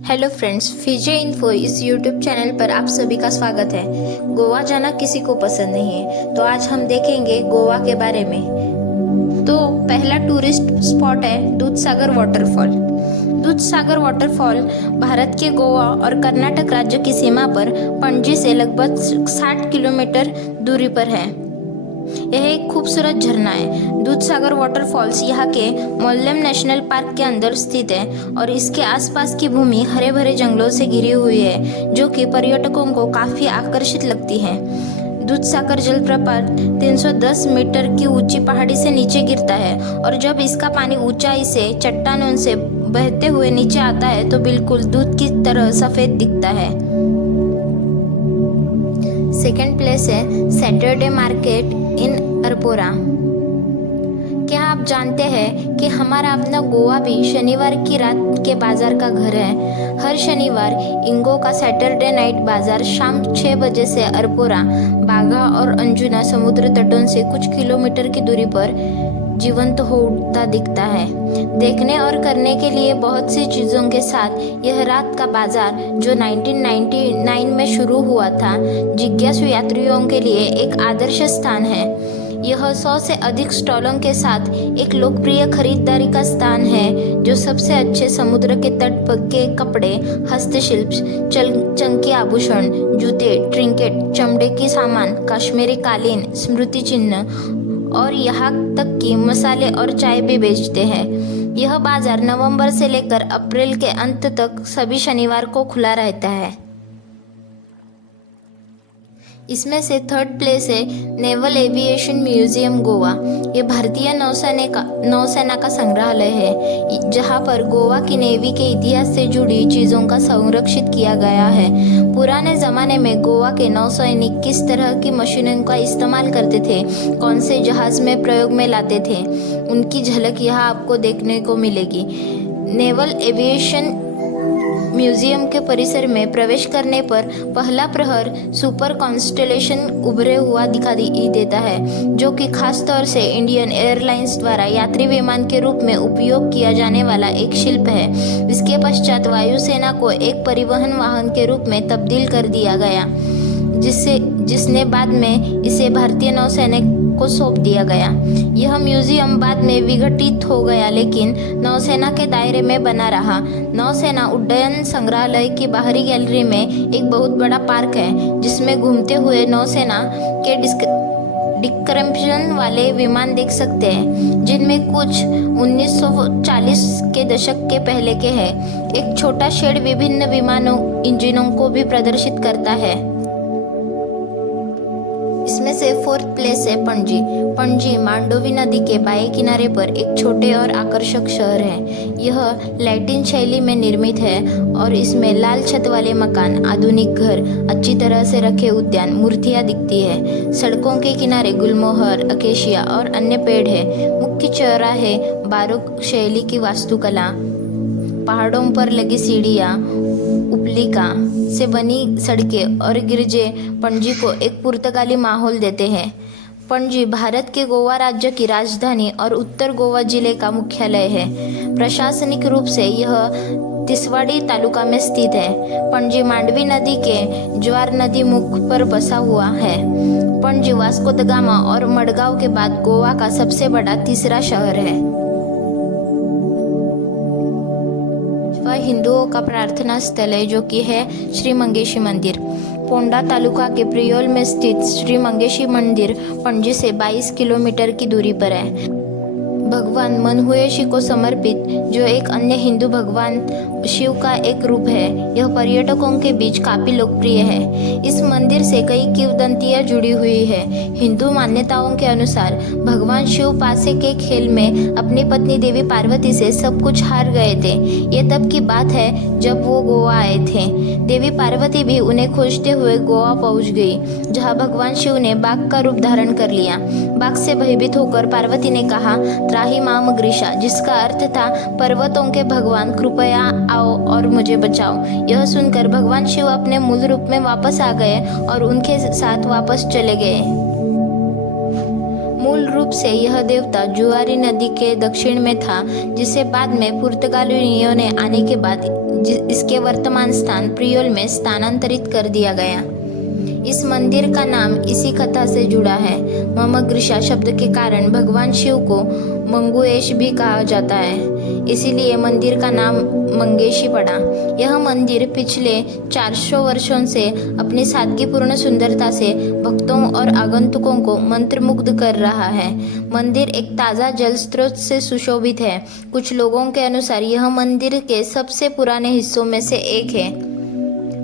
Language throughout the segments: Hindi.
हेलो फ्रेंड्स, फिजे इन्फो इस यूट्यूब चैनल पर आप सभी का स्वागत है। गोवा जाना किसी को पसंद नहीं है, तो आज हम देखेंगे गोवा के बारे में। तो पहला टूरिस्ट स्पॉट है दूधसागर वाटरफॉल। दूधसागर वाटरफॉल भारत के गोवा और कर्नाटक राज्य की सीमा पर पणजी से लगभग 60 किलोमीटर दूरी पर है। यह एक खूबसूरत झरना है। दूधसागर वाटरफॉल्स यहाँ के मोल्लेम नेशनल पार्क के अंदर स्थित है और इसके आसपास की भूमि हरे भरे जंगलों से घिरी हुई है, जो कि पर्यटकों को काफी आकर्षित लगती है। दूधसागर जलप्रपात 310 मीटर की ऊंची पहाड़ी से नीचे गिरता है और जब इसका पानी ऊंचाई से चट्टानों से बहते हुए नीचे आता है तो बिल्कुल दूध की तरह सफेद दिखता है। सेकेंड प्लेस है सैटरडे मार्केट इन अरपोरा। क्या आप जानते हैं कि हमारा अपना गोवा भी शनिवार की रात के बाजार का घर है। हर शनिवार इंगो का सैटरडे नाइट बाजार शाम 6 बजे से अरपोरा, बागा और अंजुना समुद्र तटों से कुछ किलोमीटर की दूरी पर जीवंत हो उठता दिखता है। देखने और करने के लिए बहुत सी चीज़ों के साथ यह रात का बाजार, जो 1999 में शुरू हुआ था, जिज्ञासु यात्रियों के लिए एक आदर्श स्थान है। यह 100 से अधिक स्टॉलों के साथ एक लोकप्रिय खरीदारी का स्थान है, जो सबसे अच्छे समुद्र के तट के कपड़े, हस्तशिल्प, चमकी आभूषण, जूते, ट्रिंकेट, चमड़े की सामान, कश्मीरी कालीन, स्मृति चिन्ह और यहाँ तक कि मसाले और चाय भी बेचते हैं। यह बाजार नवंबर से लेकर अप्रैल के अंत तक सभी शनिवार को खुला रहता है। इसमें से थर्ड प्लेस है नेवल एविएशन म्यूजियम गोवा। ये भारतीय नौसेना का संग्रहालय है, जहां पर गोवा की नेवी के इतिहास से जुड़ी चीज़ों का संरक्षित किया गया है। पुराने ज़माने में गोवा के नौसैनिक किस तरह की मशीनों का इस्तेमाल करते थे, कौन से जहाज़ में प्रयोग में लाते थे, उनकी झलक यहाँ आपको देखने को मिलेगी। नेवल एविएशन म्यूजियम के परिसर में प्रवेश करने पर पहला प्रहर सुपर कॉन्स्टेलेशन उभरे हुआ दिखाई देता है, जो कि खास तौर से इंडियन एयरलाइंस द्वारा यात्री विमान के रूप में उपयोग किया जाने वाला एक शिल्प है। इसके पश्चात वायुसेना को एक परिवहन वाहन के रूप में तब्दील कर दिया गया, जिसने बाद में इसे भारतीय नौसेना को सौंप दिया गया। यह म्यूजियम बाद में विघटित हो गया, लेकिन नौसेना के दायरे में बना रहा। नौसेना उड्डयन संग्रहालय की बाहरी गैलरी में एक बहुत बड़ा पार्क है, जिसमें घूमते हुए नौसेना के डिक्रिप्शन वाले विमान देख सकते हैं, जिनमें कुछ 1940 के दशक के पहले के हैं। एक छोटा शेड विभिन्न विमानों इंजनों को भी प्रदर्शित करता है। इसमें से फोर्थ प्लेस है पणजी। पणजी मांडोवी नदी के बाएं किनारे पर एक छोटे और आकर्षक शहर है। यह लैटिन शैली में निर्मित है और इसमें लाल छत वाले मकान, आधुनिक घर, अच्छी तरह से रखे उद्यान, मूर्तियां दिखती है। सड़कों के किनारे गुलमोहर, अकेशिया और अन्य पेड़ है। मुख्य चौराहे बारोक शैली की वास्तुकला, पहाड़ों पर लगी सीढ़ियाँ, उपलिका से बनी सड़कें और गिरजे पणजी को एक पुर्तगाली माहौल देते हैं। पणजी भारत के गोवा राज्य की राजधानी और उत्तर गोवा जिले का मुख्यालय है। प्रशासनिक रूप से यह तिसवाड़ी तालुका में स्थित है। पणजी मांडवी नदी के ज्वार नदी मुख पर बसा हुआ है। पणजी वास्को द गामा और मडगांव के बाद गोवा का सबसे बड़ा तीसरा शहर है। हिंदुओं का प्रार्थना स्थल है, जो कि है श्री मंगेशी मंदिर। पोंडा तालुका के प्रियोल में स्थित श्री मंगेशी मंदिर पणजी से 22 किलोमीटर की दूरी पर है। भगवान मनहुएशी को समर्पित, जो एक अन्य हिंदू भगवान शिव का एक रूप है, यह पर्यटकों के बीच काफी लोकप्रिय है। इस मंदिर से कई किंवदंतियां जुड़ी हुई है। हिंदू मान्यताओं के अनुसार भगवान शिव पासे के खेल में अपनी पत्नी देवी पार्वती से सब कुछ हार गए थे। ये तब की बात है जब वो गोवा आए थे। देवी पार्वती भी उन्हें खोजते हुए गोवा पहुंच गई, जहां भगवान शिव ने बाघ का रूप धारण कर लिया। बाघ से भयभीत होकर पार्वती ने कहा, त्राही माम ग्रीषा, जिसका अर्थ था पर्वतों के भगवान कृपया आओ और मुझे बचाओ। यह सुनकर भगवान शिव अपने मूल रूप में वापस आ गए और उनके साथ वापस चले गए। मूल रूप से यह देवता जुआरी नदी के दक्षिण में था, जिसे बाद में पुर्तगालियों ने आने के बाद इसके वर्तमान स्थान प्रियोल में स्थानांतरित कर दिया गया। इस मंदिर का नाम इसी कथा से जुड़ा है। ममग्रिषा शब्द के कारण भगवान शिव को मंगुएश भी कहा जाता है, इसीलिए मंदिर का नाम मंगेशी पड़ा। यह मंदिर पिछले 400 वर्षों से अपनी सादगीपूर्ण सुंदरता से भक्तों और आगंतुकों को मंत्रमुग्ध कर रहा है। मंदिर एक ताज़ा जल स्रोत से सुशोभित है। कुछ लोगों के अनुसार यह मंदिर के सबसे पुराने हिस्सों में से एक है।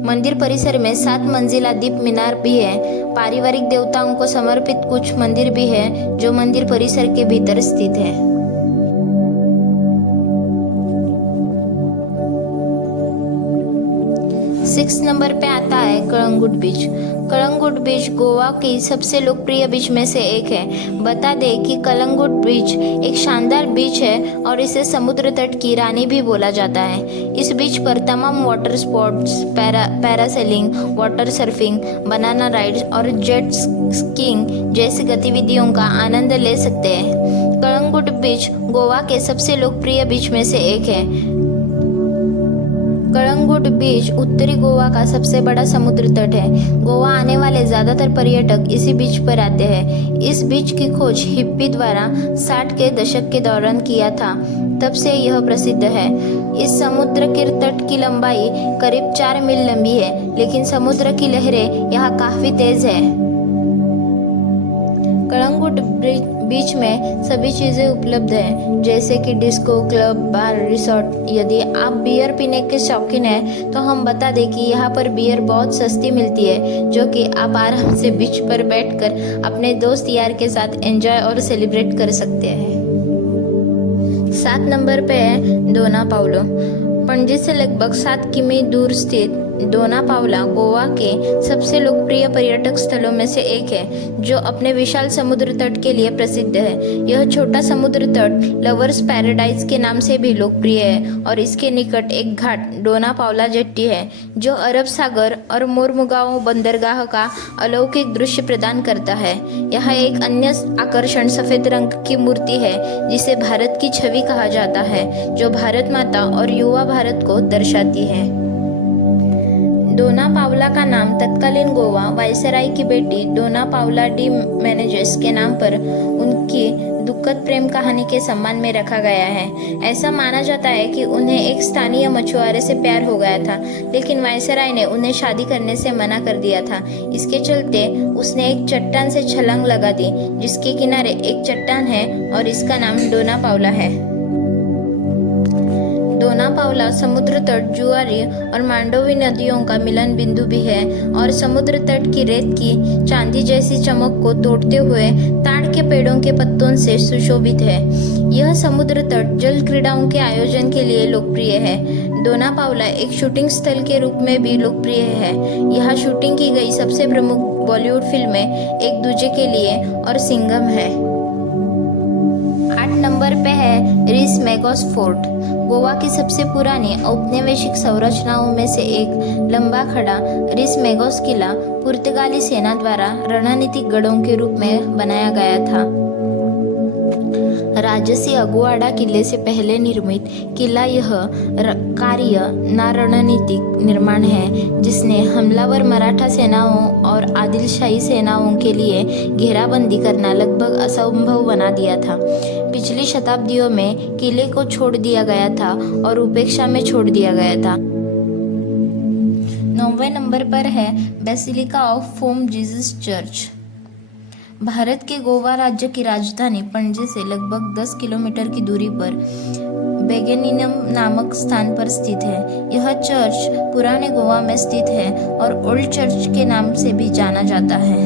मंदिर परिसर में 7 मंजिला दीप मीनार भी है। पारिवारिक देवताओं को समर्पित कुछ मंदिर भी है जो मंदिर परिसर के भीतर स्थित है। सिक्स नंबर पे आता है कलंगुट बीच। कलंगुट बीच गोवा की सबसे लोकप्रिय बीच में से एक है। बता दें कि कलंगुट बीच एक शानदार बीच है और इसे समुद्र तट की रानी भी बोला जाता है। इस बीच पर तमाम water sports, parasailing, water surfing, banana rides और जेट स्कीइंग जैसी गतिविधियों का आनंद ले सकते हैं। कलंगुट बीच गोवा के सबसे लोकप्रिय बीच में से एक है। कलंगुट बीच उत्तरी गोवा का सबसे बड़ा समुद्र तट है। गोवा आने वाले ज़्यादातर पर्यटक इसी बीच पर आते हैं। इस बीच की खोज हिप्पी द्वारा 60 के दशक के दौरान किया था, तब से यह प्रसिद्ध है। इस समुद्र के तट की लंबाई करीब 4 मील लंबी है, लेकिन समुद्र की लहरें यहाँ काफ़ी तेज़ है। कलंगुट बीच में सभी चीज़ें उपलब्ध हैं, जैसे कि डिस्को, क्लब, बार, रिसोर्ट। यदि आप बियर पीने के शौकीन हैं तो हम बता दें कि यहाँ पर बियर बहुत सस्ती मिलती है, जो कि आप आराम से बीच पर बैठकर अपने दोस्त यार के साथ एंजॉय और सेलिब्रेट कर सकते हैं। 7 नंबर पे है दोना पावलो। पणजी से लगभग 7 किमी दूर स्थित दोना पावला गोवा के सबसे लोकप्रिय पर्यटक स्थलों में से एक है, जो अपने विशाल समुद्र तट के लिए प्रसिद्ध है। यह छोटा समुद्र तट लवर्स पैराडाइज के नाम से भी लोकप्रिय है और इसके निकट एक घाट डोना पावला जेट्टी है, जो अरब सागर और मोरमुगाओ बंदरगाह का अलौकिक दृश्य प्रदान करता है। यहाँ एक अन्य आकर्षण सफ़ेद रंग की मूर्ति है, जिसे भारत की छवि कहा जाता है, जो भारत माता और युवा भारत को दर्शाती है। डोना पावला का नाम तत्कालीन गोवा वायसराय की बेटी डोना पावला डी मेनेजेस के नाम पर उनकी दुखद प्रेम कहानी के सम्मान में रखा गया है। ऐसा माना जाता है कि उन्हें एक स्थानीय मछुआरे से प्यार हो गया था, लेकिन वायसराय ने उन्हें शादी करने से मना कर दिया था। इसके चलते उसने एक चट्टान से छलांग लगा दी, जिसके किनारे एक चट्टान है और इसका नाम डोना पावला है। डोना पावला समुद्र तट, जुआरी और मांडोवी नदियों का मिलन बिंदु भी है और समुद्र तट की रेत की चांदी जैसी चमक को तोड़ते हुए ताड़ के पेड़ों के पत्तों से सुशोभित है। यह समुद्र तट जल क्रीड़ाओं के आयोजन के लिए लोकप्रिय है। डोना पावला एक शूटिंग स्थल के रूप में भी लोकप्रिय है। यहाँ शूटिंग की गई सबसे प्रमुख बॉलीवुड फिल्में एक दूजे के लिए और सिंघम है। 8 नंबर पे है रिस मेगोस फोर्ट। गोवा की सबसे पुरानी औपनिवेशिक संरचनाओं में से एक लंबा खड़ा रिस मेगोस किला पुर्तगाली सेना द्वारा रणनीतिक गढ़ों के रूप में बनाया गया था। राजसी अगुआड़ा किले से पहले निर्मित किला यह कार्य ना रणनीतिक निर्माण है, जिसने हमलावर मराठा सेनाओं और आदिलशाही सेनाओं के लिए घेराबंदी करना लगभग असंभव बना दिया था। पिछली शताब्दियों में किले को छोड़ दिया गया था और उपेक्षा में छोड़ दिया गया था। 9वें नंबर पर है basilica of foam Jesus church. Bharat के गोवा राज्य की राजधानी पणजी से लगभग 10 किलोमीटर की दूरी पर बेगेनिनम नामक स्थान पर स्थित है। यह चर्च पुराने गोवा में स्थित है और ओल्ड चर्च के नाम से भी जाना जाता है,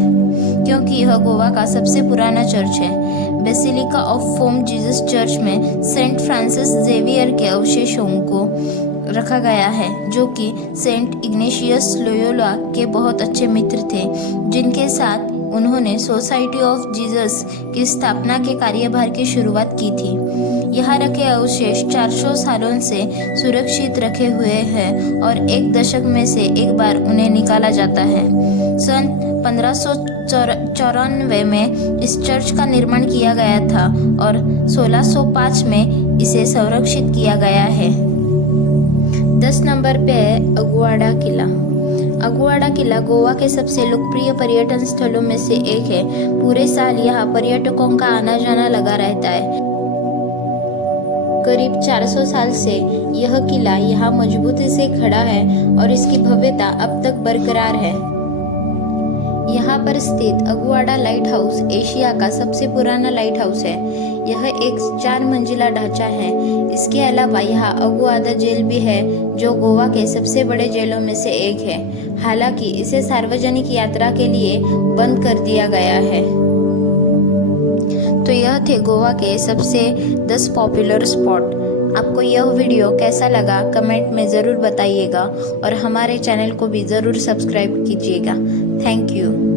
क्योंकि यह गोवा का सबसे पुराना चर्च है। Basilica of foam Jesus church में सेंट फ्रांसिस जेवियर के अवशेषों को रखा गया है, जो कि सेंट इग्नेशियस लोयोला के बहुत अच्छे मित्र थे, जिनके साथ उन्होंने सोसाइटी ऑफ जीसस की स्थापना के कार्यभार की शुरुआत की थी। यहाँ रखे अवशेष 400 सालों से सुरक्षित रखे हुए हैं और एक दशक में से एक बार उन्हें निकाला जाता है। सन 1594 में इस चर्च का निर्माण किया गया था और 1605 में इसे संरक्षित किया गया है। 10 नंबर पे है अगुआड़ा किला। अगुआड़ा किला गोवा के सबसे लोकप्रिय पर्यटन स्थलों में से एक है। पूरे साल यहाँ पर्यटकों का आना जाना लगा रहता है। करीब 400 साल से यह किला यहाँ मजबूती से खड़ा है और इसकी भव्यता अब तक बरकरार है। यहाँ पर स्थित अगुआड़ा लाइट हाउस एशिया का सबसे पुराना लाइट हाउस है। यह एक 4 मंजिला ढांचा है। इसके अलावा यहाँ अगुआड़ा जेल भी है, जो गोवा के सबसे बड़े जेलों में से एक है। हालांकि इसे सार्वजनिक यात्रा के लिए बंद कर दिया गया है। तो यह थे गोवा के सबसे 10 पॉपुलर स्पॉट। आपको यह वीडियो कैसा लगा कमेंट में ज़रूर बताइएगा और हमारे चैनल को भी ज़रूर सब्सक्राइब कीजिएगा। Thank you.